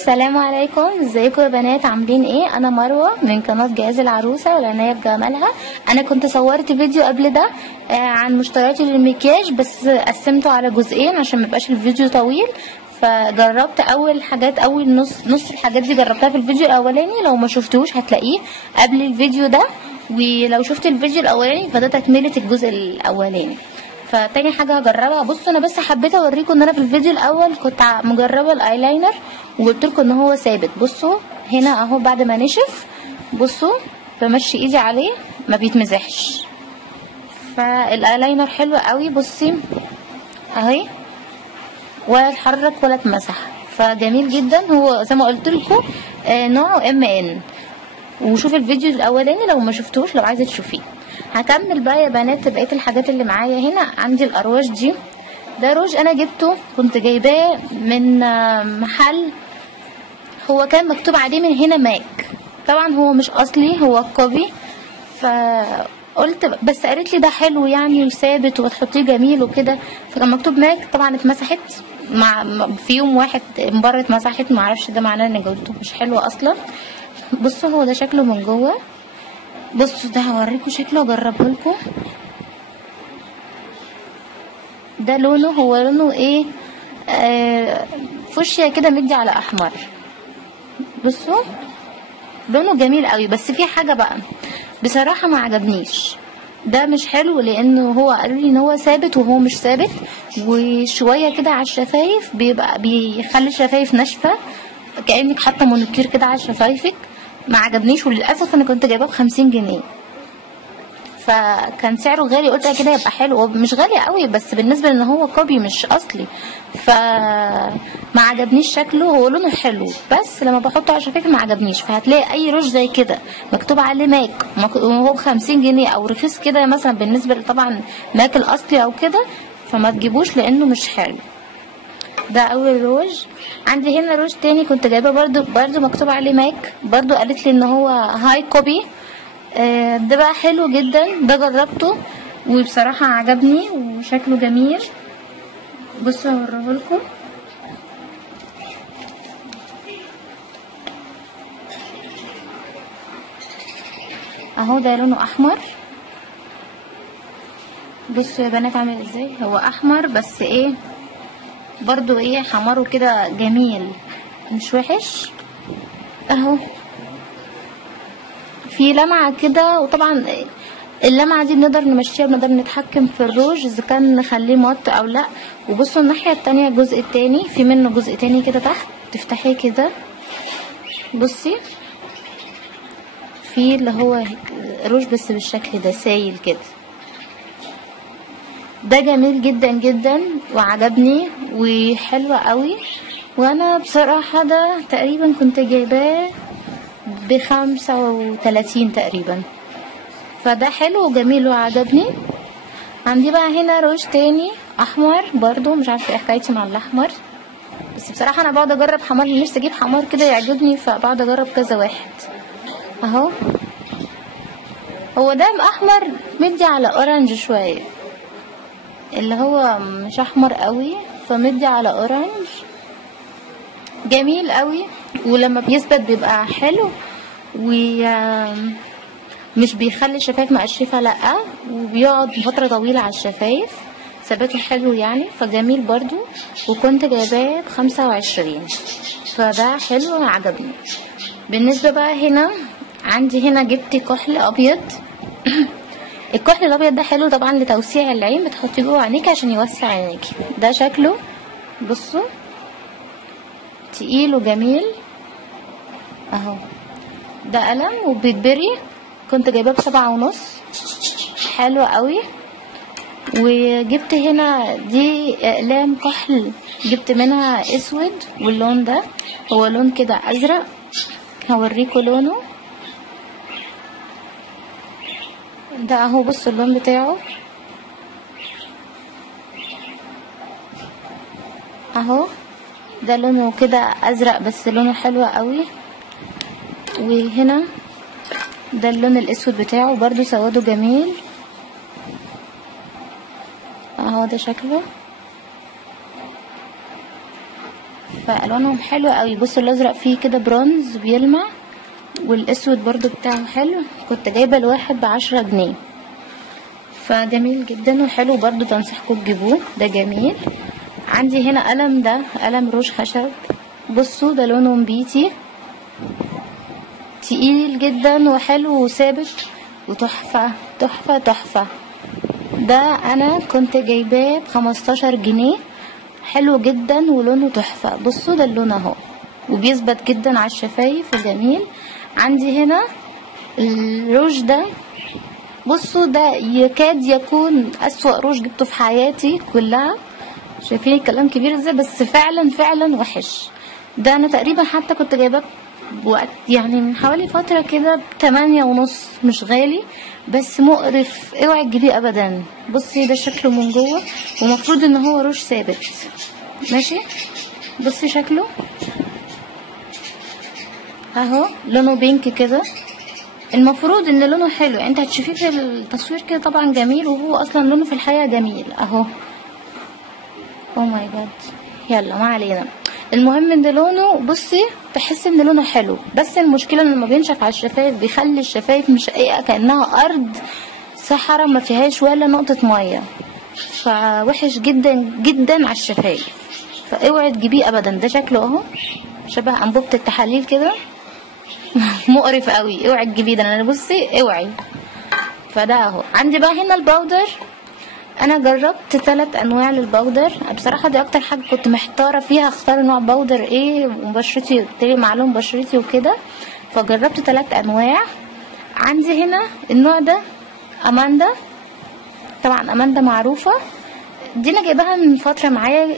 السلام عليكم، ازيكم يا بنات؟ عاملين ايه؟ انا مروه من قناه جهاز العروسه والعنايه بجمالها. انا كنت صورت فيديو قبل ده عن مشترياتي للمكياج، بس قسمته على جزئين عشان ميبقاش الفيديو طويل. فجربت اول نص الحاجات دي جربتها في الفيديو الاولاني، لو ما شفتوش هتلاقيه قبل الفيديو ده، ولو شفت الفيديو الاولاني فده تكمله الجزء الاولاني. فتاني حاجه هجربها. بصوا انا بس حبيت اوريكم ان انا في الفيديو الاول كنت مجربه الايلاينر وقلت لكم ان هو ثابت. بصوا هنا اهو بعد ما نشف، بصوا بمشي ايدي عليه ما بيتمزحش، فالايلاينر حلو قوي. بصي اهي ولا اتحرك ولا اتمسح، فجميل جدا. هو زي ما قلت لكم نوعه MN. وشوف الفيديو الاولاني لو ما شفتوش، لو عايزه تشوفيه. هكمل بقى يا بنات بقيه الحاجات اللي معايا. هنا عندي الارواش دي، ده روج انا جبته، كنت جايباه من محل هو كان مكتوب عليه من هنا ماك، طبعا هو مش اصلي، هو كوبي. فقلت بس قالت لي ده حلو يعني وثابت وتحطيه جميل وكده، فكان مكتوب ماك. طبعا اتمسحت في يوم واحد من بره، اتمسحت، معرفش ده معناه ان جودته مش حلوه اصلا. بصوا هو ده شكله من جوه. بصوا ده هوريكم شكله واجربه لكم. ده لونه، هو لونه ايه؟ فوشيا كده مدي على احمر. بصوا لونه جميل قوي، بس في حاجه بقى بصراحه ما عجبنيش، ده مش حلو لانه هو قالوا لي ان هو ثابت وهو مش ثابت، وشويه كده على الشفايف بيخلي الشفايف ناشفه كانك حاطه مونيكير كده على شفايفك. ما عجبنيش، وللاسف انا كنت جايباه ب50 جنيه، فكان سعره غالي. قلت كده يبقى حلو، هو مش غالي قوي بس بالنسبه ان هو كوبي مش اصلي، فما عجبنيش شكله. هو لونه حلو بس لما بحطه على شفايفي ما عجبنيش. فهتلاقي اي روج زي كده مكتوب عليه ماك وهو ب50 جنيه او رخيص كده مثلا بالنسبه طبعا ماك الاصلي او كده، فما تجيبوش لانه مش حلو. ده اول روج. عندي هنا روج تاني كنت جايبه برضو مكتوب عليه ماك، برضو قالت لي ان هو هاي كوبي. ده بقى حلو جدا، ده جربته وبصراحة عجبني وشكله جميل. بصوا هوريه لكم اهو، ده لونه احمر. بصوا يا بنات عامل ازاي، هو احمر بس ايه برضو ايه حماره كده جميل مش وحش اهو، في لمعة كده. وطبعا اللمعة دي بنقدر نمشيها، بنقدر نتحكم في الروج اذا كان نخليه مط او لا. وبصوا الناحية التانية الجزء التاني في منه جزء تاني كده تحت، تفتحيه كده بصي في اللي هو روج بس بالشكل ده سايل كده. ده جميل جدا جدا وعجبني وحلو قوي. وانا بصراحة ده تقريبا كنت جايباه ب35 تقريبا، فده حلو وجميل وعجبني. عندي بقى هنا روج تاني احمر، برضو مش عارفه ايه حكايتي مع الاحمر، بس بصراحه انا بقعد اجرب حمار، نفسي اجيب حمار كده يعجبني، فبقعد اجرب كذا واحد اهو. هو ده احمر مدي على اورنج شويه، اللي هو مش احمر قوي، فمدي على اورنج جميل قوي. ولما بيثبت بيبقى حلو مش بيخلي الشفايف مقشفه، لا، وبيقعد فتره طويله على الشفايف، ثباته حلو يعني، فجميل برضو. وكنت جايباه ب25، فده حلو عجبني. بالنسبه بقى هنا عندي هنا جبت كحل ابيض. الكحل الابيض ده حلو طبعا لتوسيع العين، بتحطيه جوه عينيكي عشان يوسع عينيكي. ده شكله بصوا تقيل وجميل اهو. ده قلم وبيتبري، كنت جايباه ب7.5، حلو قوي. وجبت هنا دي اقلام كحل، جبت منها اسود، واللون ده هو لون كده ازرق، هوريكم لونه ده اهو. بصوا اللون بتاعه اهو، ده لونه كده ازرق بس لونه حلو قوي. وهنا ده اللون الاسود بتاعه برضو سواده جميل اهو، ده شكله. فالوانهم حلوه قوي. بصوا الازرق فيه كده برونز بيلمع، والاسود برضو بتاعه حلو. كنت جايبه الواحد ب10 جنيه، فجميل جدا وحلو برضو، تنصحكم تجيبوه، ده جميل. عندي هنا قلم، ده قلم روج خشب. بصوا ده لونه نبيتي تقيل جدا وحلو وثابت وتحفه تحفه تحفه. ده انا كنت جايباه ب15 جنيه، حلو جدا ولونه تحفه. بصوا ده اللون اهو، وبيثبت جدا على الشفايف وجميل. عندي هنا الروج ده، بصوا ده يكاد يكون اسوأ روج جبته في حياتي كلها. شايفين الكلام كبير ازاي؟ بس فعلا فعلا وحش. ده انا تقريبا حتى كنت جايباه بوقت يعني من حوالي فترة كده ب8.5، مش غالي بس مقرف، اوعي تجيبيه ابدا. بصي ده شكله من جوه، ومفروض ان هو روج ثابت ماشي. بصي شكله اهو، لونه بينك كده، المفروض ان لونه حلو. انت هتشوفيه في التصوير كده طبعا جميل، وهو اصلا لونه في الحقيقة جميل اهو. او ماي جاد، يلا ما علينا. المهم ان لونه، بصي تحس ان لونه حلو، بس المشكله ان لما بينشف على الشفايف بيخلي الشفايف مشقيقه كانها ارض صحراء ما فيهاش ولا نقطه ميه، فوحش جدا جدا على الشفايف، فاوعي تجيبيه ابدا. ده شكله اهو شبه انبوبه التحاليل كده مقرف قوي، اوعي تجيبيه ده. انا بصي اوعي. فده اهو. عندي بقى هنا الباودر، انا جربت 3 انواع للباودر. بصراحه دي اكتر حاجه كنت محتاره فيها، اختار نوع باودر ايه، وبشرتي تلي مع لون بشرتي وكده، فجربت 3 انواع. عندي هنا النوع ده اماندا، طبعا اماندا معروفه، دي انا جايباها من فتره معايا،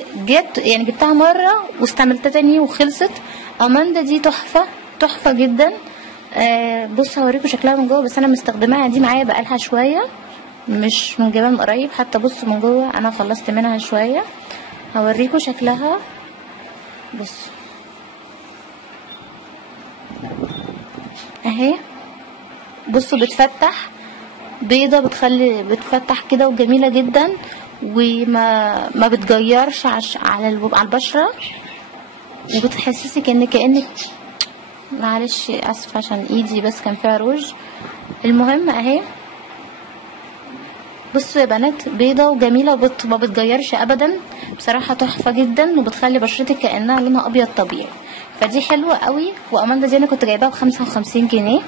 يعني جبتها مره واستعملتها تاني وخلصت. اماندا دي تحفه تحفه جدا. بص هوريكم شكلها من جوه، بس انا مستخدماها دي معايا بقالها شويه، مش من جبان قريب حتى. بصوا من جوه انا خلصت منها شويه، هوريكم شكلها. بصوا اهي، بصوا بتفتح بيضه، بتفتح كده وجميله جدا، وما بتجيرش على البشره، وبتحسسك كانك معلش اسفه عشان ايدي بس كان فيها روج. المهم اهي، بصوا يا بنات بيضة وجميلة وما بتغيرش ابدا، بصراحة تحفة جدا، وبتخلي بشرتك كأنها لونها ابيض طبيعي، فدي حلوة قوي. واماندا دي انا كنت جايباها ب55 جنيه.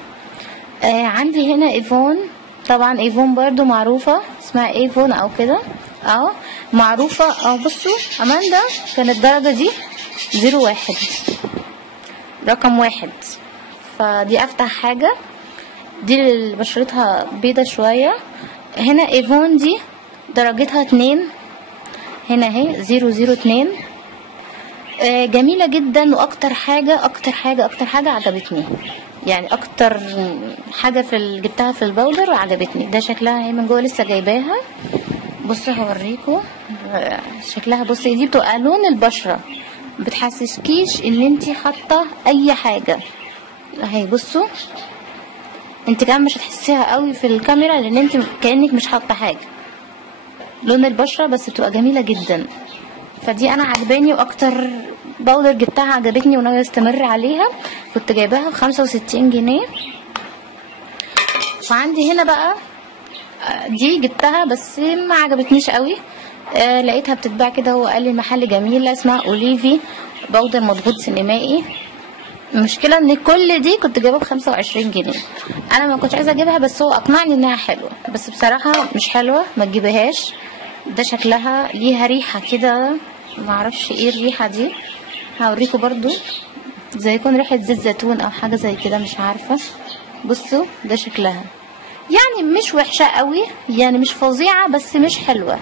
عندي هنا ايفون، طبعا ايفون برضو معروفة، اسمها ايفون او كده اهو معروفة. بصوا اماندا كانت الدرجة دي 01، رقم 1، فدي افتح حاجة، دي اللي بشرتها بيضة شوية. هنا ايفون دي درجتها 2، هنا اهي 002، جميلة جدا. واكتر حاجة عجبتني، يعني اكتر حاجة جبتها في الباودر وعجبتني، ده شكلها اهي من جوه، لسه جايباها. بصوا هوريكم شكلها. بصي دي بتبقى لون البشرة، بتحسسكيش ان انتي حاطة اي حاجة اهي. بصوا انت كمان مش هتحسيها قوي في الكاميرا، لان انت كأنك مش حاطه حاجه، لون البشره بس بتبقى جميله جدا. فدي انا عجباني، واكتر باودر جبتها عجبتني وناويه استمر عليها. كنت جايباها ب65 جنيه. وعندي هنا بقى دي جبتها بس ما عجبتنيش قوي، لقيتها بتتباع كده، هو قال لي المحل جميله، اسمها اوليفي باودر مضغوط سينمائي. المشكله ان كل دي كنت جايبها ب25 جنيه، انا ما كنتش عايزه اجيبها، بس هو اقنعني انها حلوه، بس بصراحه مش حلوه، ما تجيبهاش. ده شكلها ليها ريحه كده، ما اعرفش ايه الريحه دي، هوريكم برضو، زي يكون ريحه زيت زيتون او حاجه زي كده، مش عارفه. بصوا ده شكلها، يعني مش وحشه قوي، يعني مش فظيعه بس مش حلوه،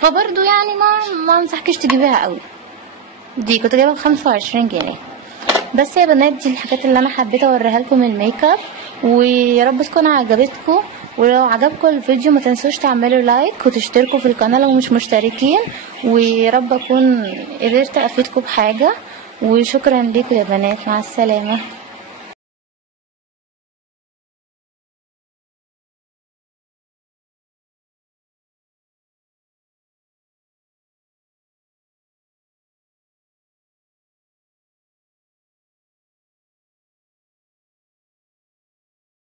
فبرضو يعني ما انصحكش تجيبيها قوي. دي كنت جايبها ب25 جنيه. بس يا بنات دي الحاجات اللي انا حبيت اوريها لكم من الميك اب، ويا رب تكون عجبتكم. ولو عجبكم الفيديو ما تنسوش تعملوا لايك وتشتركوا في القناه لو مش مشتركين، ويا رب اكون قدرت افيدكم بحاجه. وشكرا لكم يا بنات، مع السلامه.